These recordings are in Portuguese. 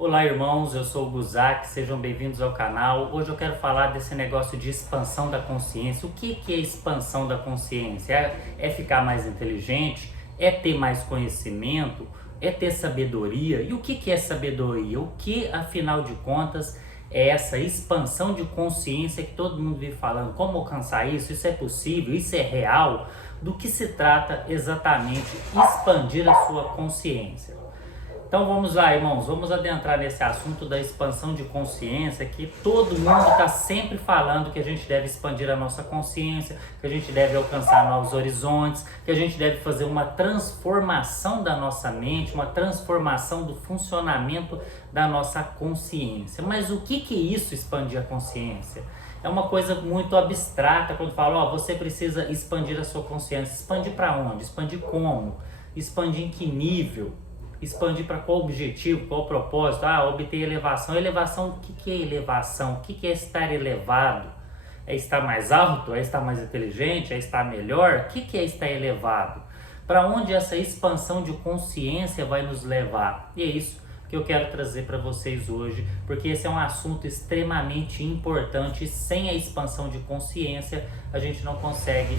Olá irmãos, eu sou o Guzak, sejam bem-vindos ao canal. Hoje eu quero falar desse negócio de expansão da consciência. O que é expansão da consciência? É ficar mais inteligente? É ter mais conhecimento? É ter sabedoria? E o que é sabedoria? O que, afinal de contas, é essa expansão de consciência que todo mundo vive falando? Como alcançar isso? Isso é possível? Isso é real? Do que se trata exatamente expandir a sua consciência? Então vamos lá, irmãos, vamos adentrar nesse assunto da expansão de consciência, que todo mundo está sempre falando que a gente deve expandir a nossa consciência, que a gente deve alcançar novos horizontes, que a gente deve fazer uma transformação da nossa mente, uma transformação do funcionamento da nossa consciência. Mas o que é isso, expandir a consciência? É uma coisa muito abstrata quando fala, você precisa expandir a sua consciência. Expandir para onde? Expandir como? Expandir em que nível? Expandir para qual objetivo, qual propósito? Obter elevação. Elevação, o que é elevação? O que é estar elevado? É estar mais alto? É estar mais inteligente? É estar melhor? O que é estar elevado? Para onde essa expansão de consciência vai nos levar? E é isso que eu quero trazer para vocês hoje, porque esse é um assunto extremamente importante. Sem a expansão de consciência, a gente não consegue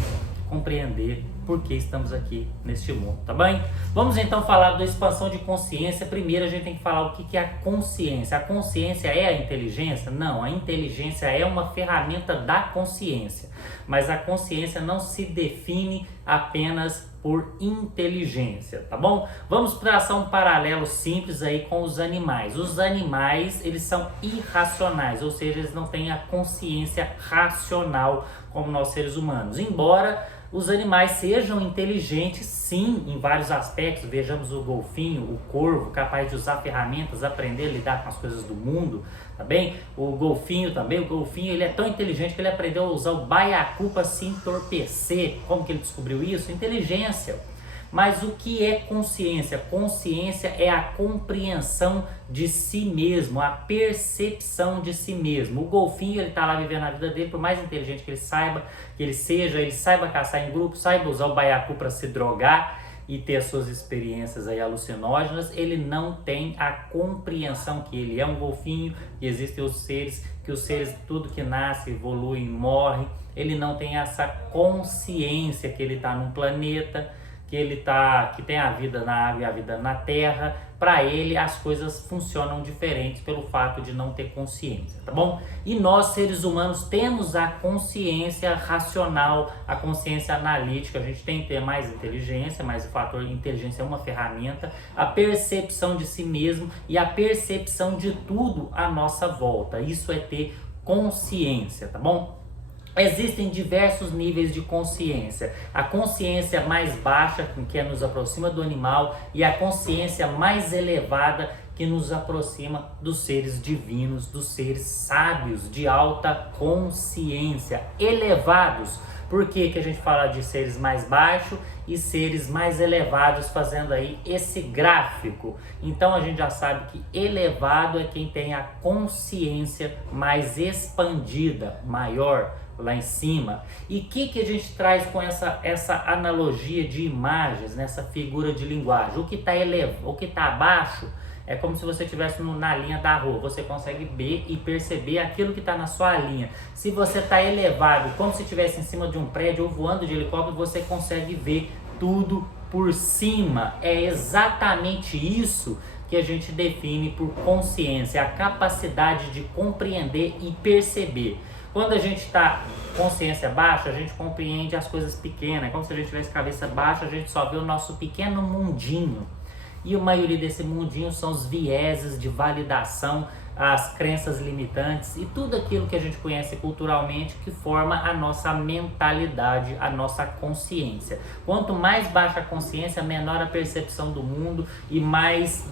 compreender por que estamos aqui neste mundo, tá bem? Vamos então falar da expansão de consciência. Primeiro a gente tem que falar o que é a consciência. A consciência é a inteligência? Não, a inteligência é uma ferramenta da consciência, mas a consciência não se define apenas por inteligência, tá bom? Vamos traçar um paralelo simples aí com os animais. Os animais, eles são irracionais, ou seja, eles não têm a consciência racional como nós seres humanos, embora os animais sejam inteligentes sim, em vários aspectos. Vejamos o golfinho, o corvo, capaz de usar ferramentas, aprender a lidar com as coisas do mundo, tá bem? O golfinho também, ele é tão inteligente que ele aprendeu a usar o baiacu para se entorpecer. Como que ele descobriu isso? Inteligência. Mas o que é consciência? Consciência é a compreensão de si mesmo, a percepção de si mesmo. O golfinho, ele está lá vivendo a vida dele, por mais inteligente que ele saiba, que ele seja, ele saiba caçar em grupo, saiba usar o baiacu para se drogar e ter as suas experiências aí alucinógenas, ele não tem a compreensão que ele é um golfinho, e existem os seres, tudo que nasce, evolui, morre. Ele não tem essa consciência que ele está num planeta, que tem a vida na água e a vida na terra. Para ele as coisas funcionam diferentes pelo fato de não ter consciência, tá bom? E nós seres humanos temos a consciência racional, a consciência analítica. A gente tem que ter mais inteligência, mas o fator inteligência é uma ferramenta, a percepção de si mesmo e a percepção de tudo à nossa volta. Isso é ter consciência, tá bom? Existem diversos níveis de consciência. A consciência mais baixa, que nos aproxima do animal, e a consciência mais elevada, que nos aproxima dos seres divinos, dos seres sábios, de alta consciência, elevados. Por que a gente fala de seres mais baixos e seres mais elevados, fazendo aí esse gráfico? Então a gente já sabe que elevado é quem tem a consciência mais expandida, maior, lá em cima. E o que a gente traz com essa analogia de imagens, nessa figura de linguagem? O que está abaixo é como se você estivesse na linha da rua. Você consegue ver e perceber aquilo que está na sua linha. Se você está elevado, como se estivesse em cima de um prédio ou voando de helicóptero, você consegue ver tudo por cima. É exatamente isso que a gente define por consciência, a capacidade de compreender e perceber. Quando a gente está consciência baixa, a gente compreende as coisas pequenas. É como se a gente tivesse cabeça baixa, a gente só vê o nosso pequeno mundinho. E a maioria desse mundinho são os vieses de validação, as crenças limitantes e tudo aquilo que a gente conhece culturalmente que forma a nossa mentalidade, a nossa consciência. Quanto mais baixa a consciência, menor a percepção do mundo e mais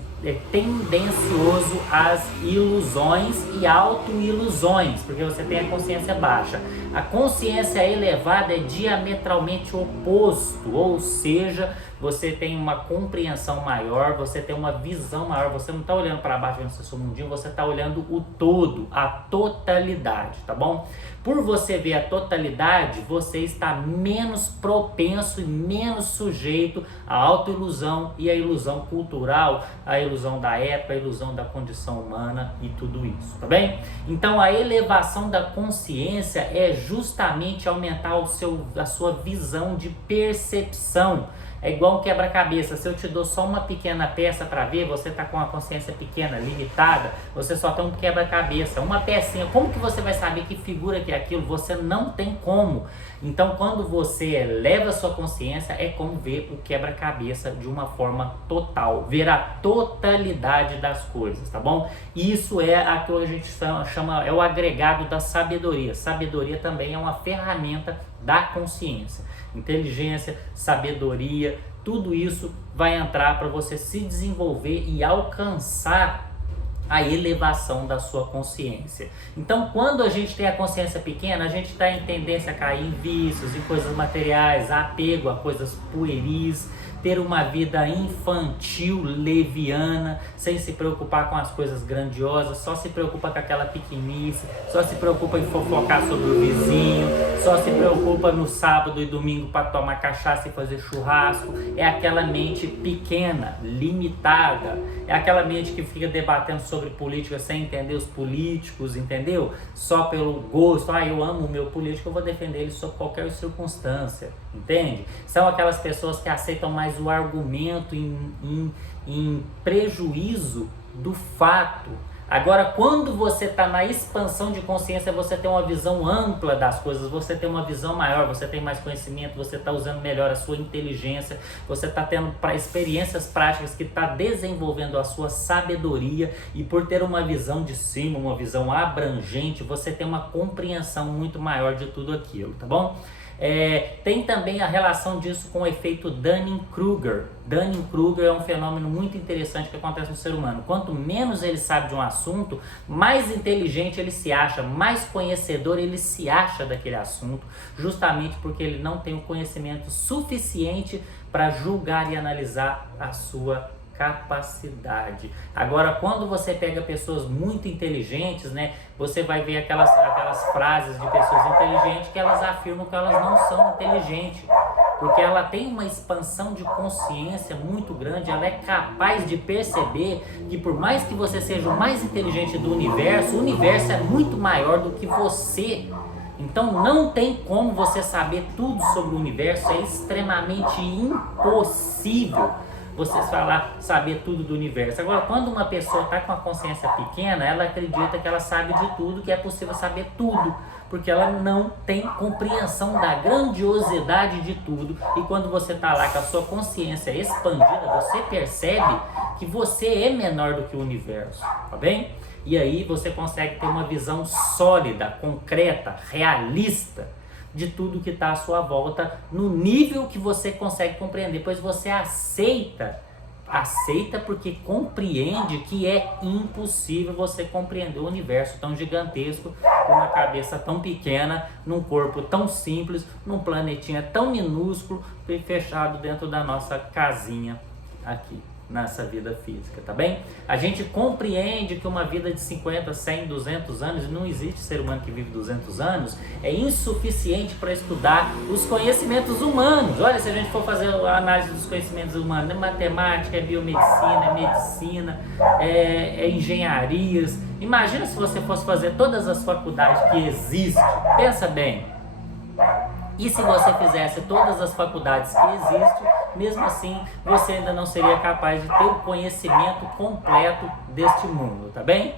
tendencioso às ilusões e auto-ilusões, porque você tem a consciência baixa. A consciência elevada é diametralmente oposto, ou seja, você tem uma compreensão maior, você tem uma visão maior, você não está olhando para baixo vendo seu mundinho, você está olhando o todo, a totalidade, tá bom? Por você ver a totalidade, você está menos propenso e menos sujeito à autoilusão e à ilusão cultural, à ilusão da época, à ilusão da condição humana e tudo isso, tá bem? Então a elevação da consciência é justamente aumentar a sua visão de percepção. É igual um quebra-cabeça, se eu te dou só uma pequena peça para ver, você está com a consciência pequena, limitada, você só tem um quebra-cabeça, uma pecinha, como que você vai saber que figura que é aquilo? Você não tem como. Então quando você eleva a sua consciência, é como ver o quebra-cabeça de uma forma total, ver a totalidade das coisas, tá bom? Isso é a que a gente chama, é o agregado da sabedoria. Sabedoria também é uma ferramenta da consciência. Inteligência, sabedoria, tudo isso vai entrar para você se desenvolver e alcançar a elevação da sua consciência. Então, quando a gente tem a consciência pequena, a gente está em tendência a cair em vícios, em coisas materiais, apego a coisas pueris, ter uma vida infantil, leviana, sem se preocupar com as coisas grandiosas, só se preocupa com aquela pequenice, só se preocupa em fofocar sobre o vizinho, só se preocupa no sábado e domingo para tomar cachaça e fazer churrasco. É aquela mente pequena, limitada, é aquela mente que fica debatendo sobre política sem entender os políticos, entendeu? Só pelo gosto, eu amo o meu político, eu vou defender ele sob qualquer circunstância, entende? São aquelas pessoas que aceitam mais o argumento em prejuízo do fato. Agora, quando você está na expansão de consciência, você tem uma visão ampla das coisas, você tem uma visão maior, você tem mais conhecimento, você está usando melhor a sua inteligência, você está tendo experiências práticas que está desenvolvendo a sua sabedoria, e por ter uma visão de cima, uma visão abrangente, você tem uma compreensão muito maior de tudo aquilo, tá bom? Tem também a relação disso com o efeito Dunning-Kruger. Dunning-Kruger é um fenômeno muito interessante que acontece no ser humano. Quanto menos ele sabe de um assunto, mais inteligente ele se acha, mais conhecedor ele se acha daquele assunto, justamente porque ele não tem o conhecimento suficiente para julgar e analisar a sua capacidade. Agora, quando você pega pessoas muito inteligentes, né, você vai ver aquelas frases de pessoas inteligentes que elas afirmam que elas não são inteligentes, porque ela tem uma expansão de consciência muito grande, ela é capaz de perceber que por mais que você seja o mais inteligente do universo, o universo é muito maior do que você. Então não tem como você saber tudo sobre o universo, é extremamente impossível você saber tudo do universo. Agora, quando uma pessoa está com a consciência pequena, ela acredita que ela sabe de tudo, que é possível saber tudo, porque ela não tem compreensão da grandiosidade de tudo. E quando você está lá com a sua consciência expandida, você percebe que você é menor do que o universo, tá bem? E aí você consegue ter uma visão sólida, concreta, realista de tudo que está à sua volta, no nível que você consegue compreender, pois você aceita porque compreende que é impossível você compreender o universo tão gigantesco, com uma cabeça tão pequena, num corpo tão simples, num planetinha tão minúsculo e fechado dentro da nossa casinha aqui nessa vida física, tá bem? A gente compreende que uma vida de 50, 100, 200 anos, não existe ser humano que vive 200 anos, é insuficiente para estudar os conhecimentos humanos. Olha, se a gente for fazer a análise dos conhecimentos humanos, é matemática, é biomedicina, é medicina, é engenharias. Imagina se você fosse fazer todas as faculdades que existem. Pensa bem. E se você fizesse todas as faculdades que existem, mesmo assim, você ainda não seria capaz de ter o conhecimento completo deste mundo, tá bem?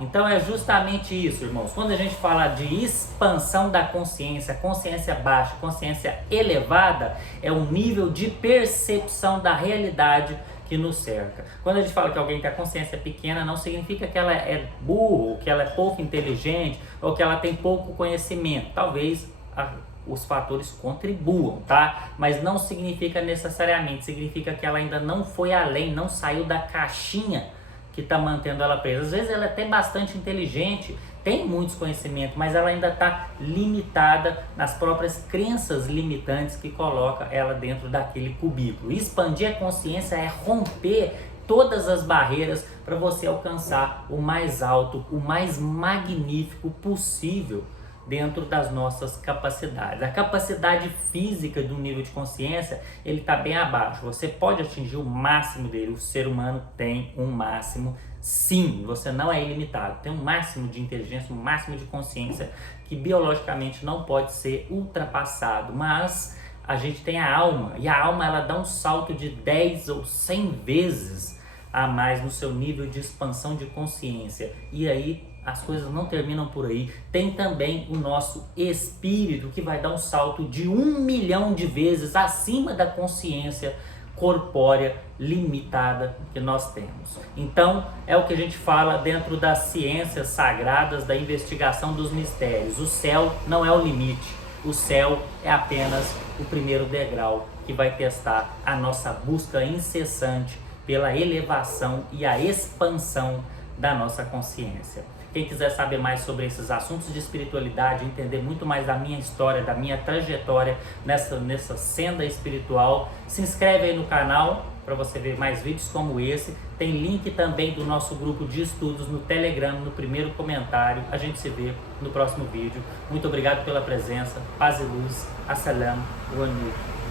Então é justamente isso, irmãos. Quando a gente fala de expansão da consciência, consciência baixa, consciência elevada, é um nível de percepção da realidade que nos cerca. Quando a gente fala que alguém tem a consciência pequena, não significa que ela é burro, que ela é pouco inteligente, ou que ela tem pouco conhecimento. Talvez os fatores contribuam, tá? Mas não significa necessariamente, significa que ela ainda não foi além, não saiu da caixinha que está mantendo ela presa. Às vezes ela é até bastante inteligente, tem muitos conhecimentos, mas ela ainda está limitada nas próprias crenças limitantes que coloca ela dentro daquele cubículo. Expandir a consciência é romper todas as barreiras para você alcançar o mais alto, o mais magnífico possível dentro das nossas capacidades. A capacidade física do nível de consciência, ele está bem abaixo. Você pode atingir o máximo dele. O ser humano tem um máximo, sim. Você não é ilimitado. Tem um máximo de inteligência, um máximo de consciência que biologicamente não pode ser ultrapassado. Mas a gente tem a alma, e a alma ela dá um salto de 10 ou 100 vezes a mais no seu nível de expansão de consciência. E aí as coisas não terminam por aí. Tem também o nosso espírito, que vai dar um salto de 1 milhão de vezes acima da consciência corpórea limitada que nós temos. Então, é o que a gente fala dentro das ciências sagradas, da investigação dos mistérios. O céu não é o limite. O céu é apenas o primeiro degrau que vai testar a nossa busca incessante pela elevação e a expansão da nossa consciência. Quem quiser saber mais sobre esses assuntos de espiritualidade, entender muito mais da minha história, da minha trajetória nessa senda espiritual, se inscreve aí no canal para você ver mais vídeos como esse. Tem link também do nosso grupo de estudos no Telegram, no primeiro comentário. A gente se vê no próximo vídeo. Muito obrigado pela presença. Paz e luz. Assalam. Boa noite.